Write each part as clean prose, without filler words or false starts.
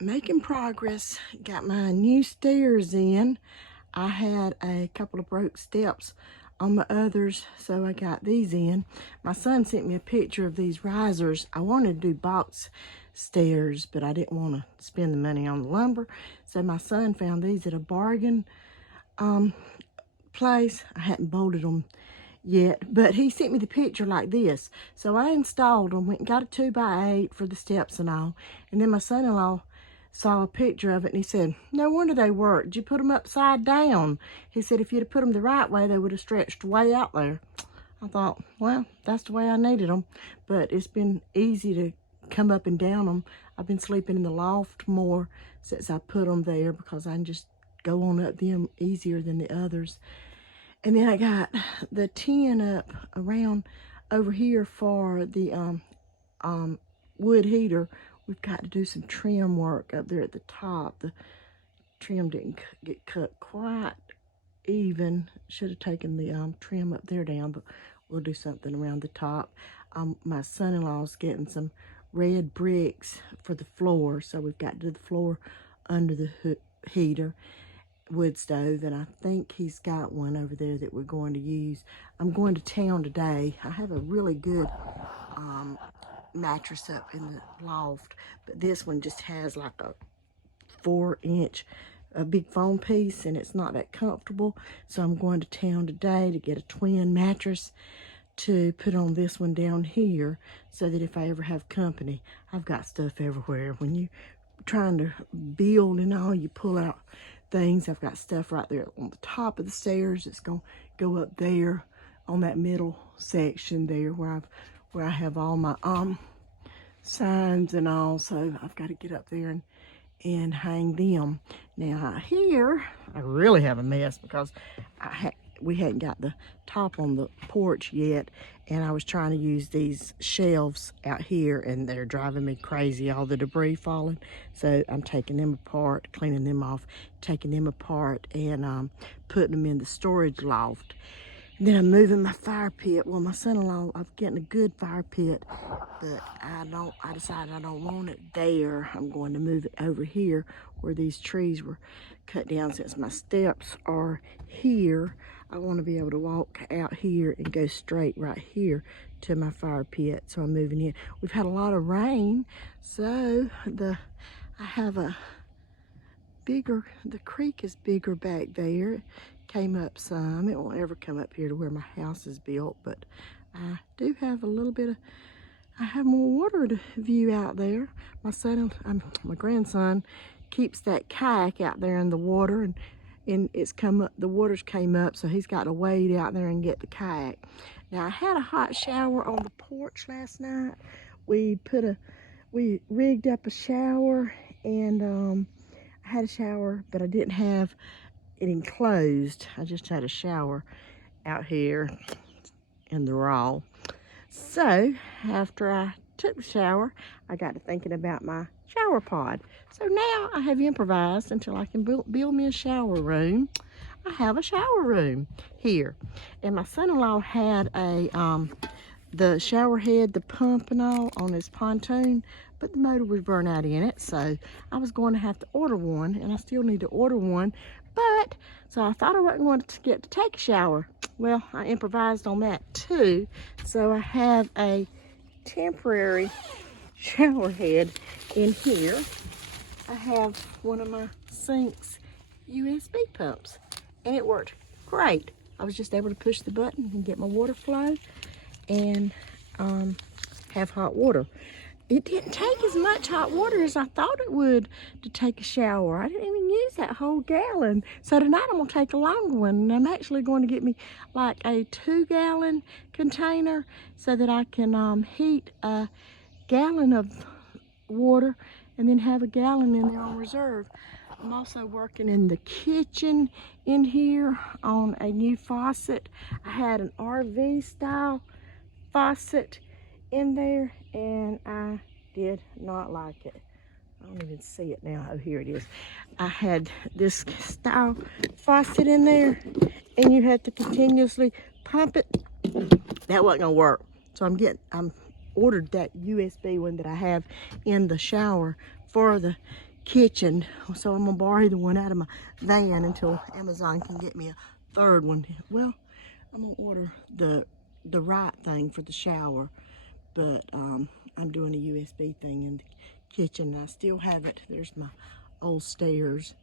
Making progress. Got my new stairs in. I had a couple of broke steps on my others, so I got these in. My son sent me a picture of these risers. I wanted to do box stairs, but I didn't want to spend the money on the lumber, so my son found these at a bargain place. I hadn't bolted them yet, but he sent me the picture like this. So I installed them, went and got a 2x8 for the steps and all, and then my son-in-law saw a picture of it and he said, no wonder they worked. Did you put them upside down? He said if you'd have put them the right way, they would have stretched way out there. I thought, well, that's the way I needed them, but it's been easy to come up and down them. I've been sleeping in the loft more since I put them there because I can just go on up them easier than the others. And then I got the tin up around over here for the wood heater. We've got to do some trim work up there at the top. The trim didn't get cut quite even. Should have taken the trim up there down, but we'll do something around the top. My son-in-law's getting some red bricks for the floor, so we've got to do the floor under the heater wood stove, and I think he's got one over there that we're going to use. I'm going to town today. I have a really good mattress up in the loft, but this one just has like a 4-inch a big foam piece, and it's not that comfortable, so I'm going to town today to get a twin mattress to put on this one down here, so that if I ever have company, I've got stuff everywhere. When you're trying to build and all, you pull out things. I've got stuff right there on the top of the stairs. It's going to go up there on that middle section there where I have all my signs and all, so I've got to get up there and hang them. Now here I really have a mess because we hadn't got the top on the porch yet, and I was trying to use these shelves out here and they're driving me crazy, all the debris falling. So I'm taking them apart, cleaning them off, taking them apart, and putting them in the storage loft. And then I'm moving my fire pit. Well, my son-in-law, I'm getting a good fire pit, but I decided I don't want it there. I'm going to move it over here where these trees were cut down. Since my steps are here, I want to be able to walk out here and go straight right here to my fire pit. So I'm moving in. We've had a lot of rain, so I have a bigger, the creek is bigger back there. It came up some. It won't ever come up here to where my house is built, but I do have a little bit of, I have more water to view out there. My grandson keeps that kayak out there in the water, and it's come up, the waters came up, so he's got to wade out there and get the kayak. Now I had a hot shower on the porch last night. We rigged up a shower, and I had a shower, but I didn't have it enclosed. I just had a shower out here in the raw. So after I took the shower, I got to thinking about my shower pod. So now I have improvised until I can build me a shower room. I have a shower room here. And my son-in-law had the shower head, the pump and all on his pontoon, but the motor was burnt out in it, so I was going to have to order one, and I still need to order one. But so I thought I wasn't going to get to take a shower. Well, I improvised on that too. So I have a temporary shower head in here. I have one of my sink's USB pumps, and it worked great. I was just able to push the button and get my water flow and have hot water. It didn't take as much hot water as I thought it would to take a shower. I didn't even use that whole gallon. So tonight I'm gonna take a longer one, and I'm actually going to get me like a 2-gallon container so that I can heat a gallon of water and then have a gallon in there on reserve. I'm also working in the kitchen in here on a new faucet. I had an RV style faucet in there, and I did not like it. I don't even see it now. Oh, here it is. I had this style faucet in there, and you had to continuously pump it. That wasn't gonna work. So I'm ordered that USB one that I have in the shower for the kitchen. So I'm gonna borrow the one out of my van until Amazon can get me a third one. Well, I'm gonna order the right thing for the shower, but I'm doing a USB thing in the kitchen. I still haven't. There's my old stairs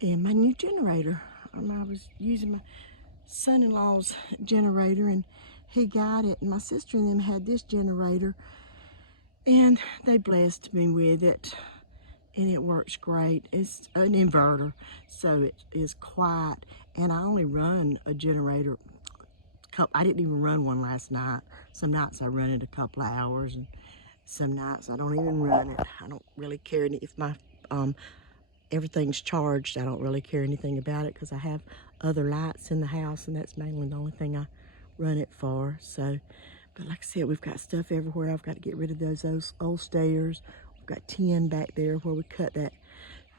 and my new generator. I was using my son-in-law's generator and he got it, and my sister and them had this generator and they blessed me with it, and it works great. It's an inverter, so it is quiet, and I only run a generator. I didn't even run one last night. Some nights I run it a couple of hours, and some nights I don't even run it. I don't really care if my everything's charged. I don't really care anything about it because I have other lights in the house, and that's mainly the only thing I run it for. So, but like I said, we've got stuff everywhere. I've got to get rid of those old stairs. We've got tin back there where we cut that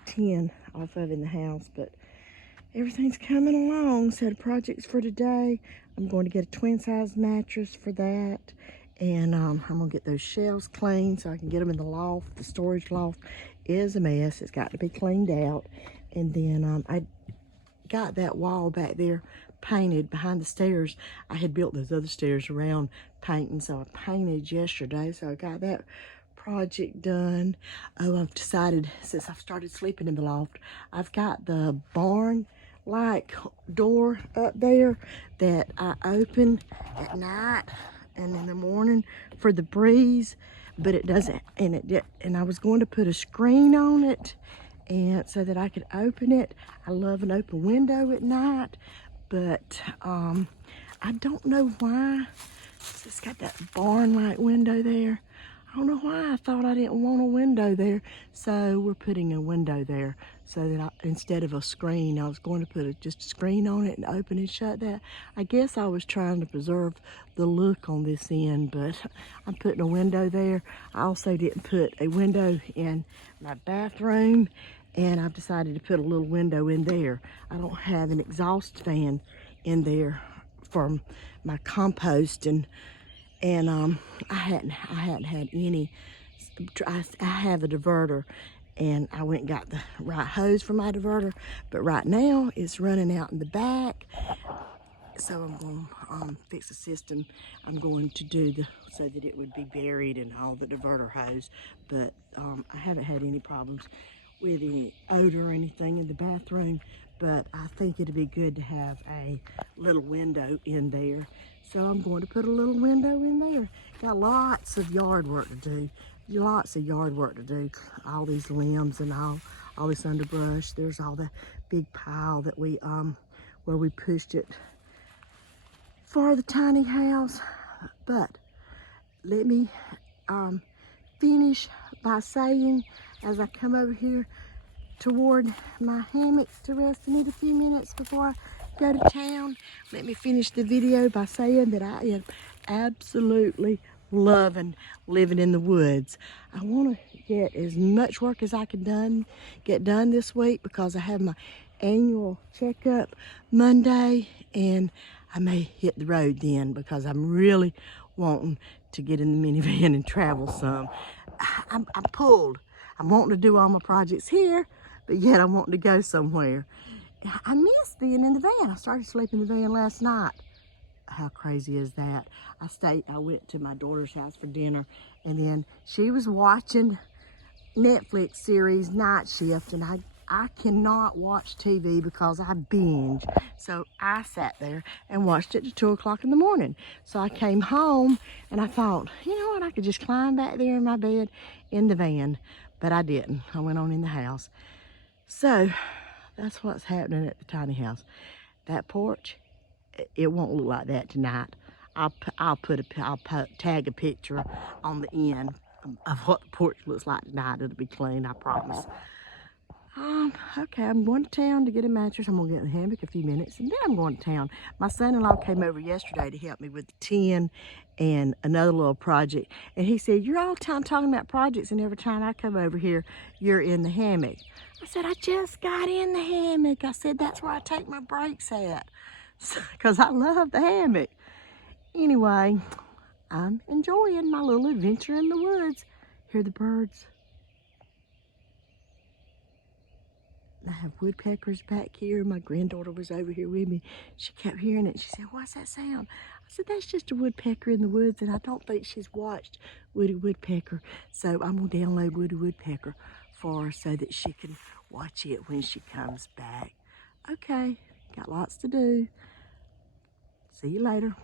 tin off of in the house, but everything's coming along. So the projects for today, I'm going to get a twin size mattress for that, and I'm gonna get those shelves cleaned so I can get them in the loft. The storage loft is a mess. It's got to be cleaned out. And then I got that wall back there painted behind the stairs. I had built those other stairs around painting, so I painted yesterday. So I got that project done. Oh, I've decided, since I've started sleeping in the loft, I've got the barn like door up there that I open at night and in the morning for the breeze, but it doesn't, and I was going to put a screen on it and so that I could open it. I love an open window at night, but I don't know why. It's got that barn like window there. I don't know why I thought I didn't want a window there. So we're putting a window there so that instead of a screen, I was going to put just a screen on it and open and shut that. I guess I was trying to preserve the look on this end, but I'm putting a window there. I also didn't put a window in my bathroom, and I've decided to put a little window in there. I don't have an exhaust fan in there for my compost, and I hadn't had any. I have a diverter, and I went and got the right hose for my diverter, but right now it's running out in the back. So I'm going to fix the system. I'm going to do so that it would be buried in all the diverter hose, but I haven't had any problems with any odor or anything in the bathroom, but I think it'd be good to have a little window in there. So I'm going to put a little window in there. Got lots of yard work to do. All these limbs and all this underbrush. There's all the big pile that we where we pushed it for the tiny house. But let me finish by saying, as I come over here toward my hammock to rest, I need a few minutes before I go to town. Let me finish the video by saying that I am absolutely loving living in the woods. I want to get as much work as I can get done this week because I have my annual checkup Monday, and I may hit the road then because I'm really wanting to get in the minivan and travel some. I'm pulled. I'm wanting to do all my projects here, but yet I'm wanting to go somewhere. I miss being in the van. I started sleeping in the van last night. How crazy is that? I went to my daughter's house for dinner, and then she was watching Netflix series Night Shift, and I cannot watch TV because I binge. So I sat there and watched it till 2 o'clock in the morning. So I came home and I thought, you know what, I could just climb back there in my bed in the van, but I didn't. I went on in the house. So that's what's happening at the tiny house. That porch, it won't look like that tonight. I'll tag a picture on the end of what the porch looks like tonight. It'll be clean, I promise. Okay, I'm going to town to get a mattress. I'm gonna get in the hammock a few minutes, and then I'm going to town. My son-in-law came over yesterday to help me with the tin and another little project, and he said, "You're all the time talking about projects, and every time I come over here, you're in the hammock." I said, "I just got in the hammock." I said, "That's where I take my breaks at," because I love the hammock. Anyway, I'm enjoying my little adventure in the woods. Hear the birds. have woodpeckers back here. My granddaughter was over here with me. She kept hearing it. She said, what's that sound? I said, that's just a woodpecker in the woods, and I don't think she's watched Woody Woodpecker. So I'm going to download Woody Woodpecker for her so that she can watch it when she comes back. Okay, got lots to do. See you later.